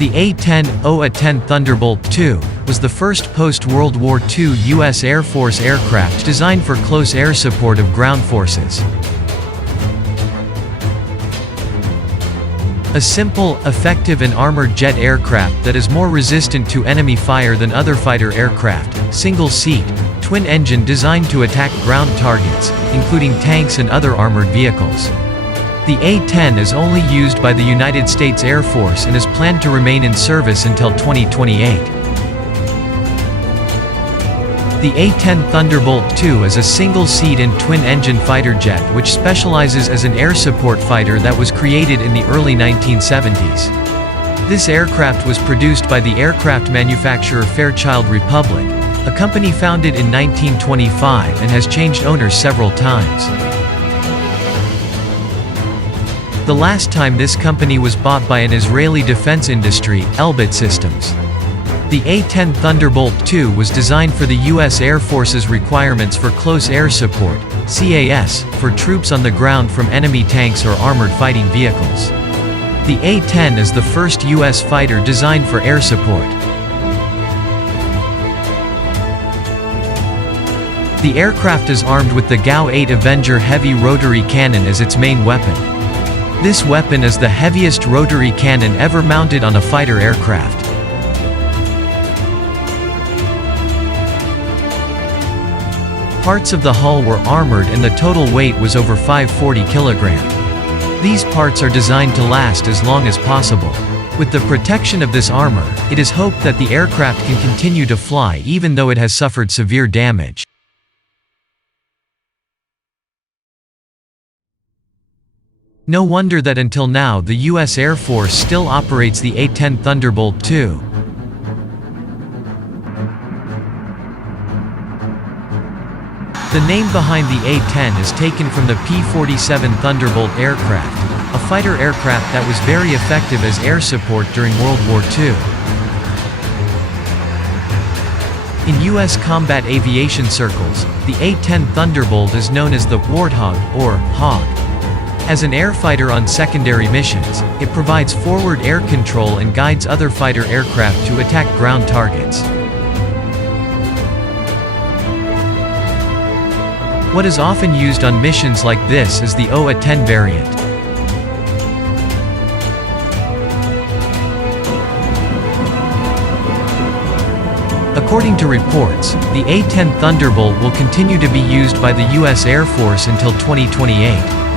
The A-10 Thunderbolt II was the first post-World War II U.S. Air Force aircraft designed for close air support of ground forces. A simple, effective and armored jet aircraft that is more resistant to enemy fire than other fighter aircraft, single-seat, twin-engine designed to attack ground targets, including tanks and other armored vehicles. The A-10 is only used by the United States Air Force and is planned to remain in service until 2028. The A-10 Thunderbolt II is a single-seat and twin-engine fighter jet which specializes as an air support fighter that was created in the early 1970s. This aircraft was produced by the aircraft manufacturer Fairchild Republic, a company founded in 1925 and has changed owners several times. The last time this company was bought by an Israeli defense industry, Elbit Systems. The A-10 Thunderbolt II was designed for the U.S. Air Force's requirements for close air support, CAS, for troops on the ground from enemy tanks or armored fighting vehicles. The A-10 is the first U.S. fighter designed for air support. The aircraft is armed with the GAU-8 Avenger heavy rotary cannon as its main weapon. This weapon is the heaviest rotary cannon ever mounted on a fighter aircraft. Parts of the hull were armored and the total weight was over 540 kg. These parts are designed to last as long as possible. With the protection of this armor, it is hoped that the aircraft can continue to fly even though it has suffered severe damage. No wonder that until now the U.S. Air Force still operates the A-10 Thunderbolt II. The name behind the A-10 is taken from the P-47 Thunderbolt aircraft, a fighter aircraft that was very effective as air support during World War II. In U.S. combat aviation circles, the A-10 Thunderbolt is known as the Warthog, or Hog. As an air fighter on secondary missions, it provides forward air control and guides other fighter aircraft to attack ground targets. What is often used on missions like this is the A-10 variant. According to reports, the A-10 Thunderbolt will continue to be used by the U.S. Air Force until 2028.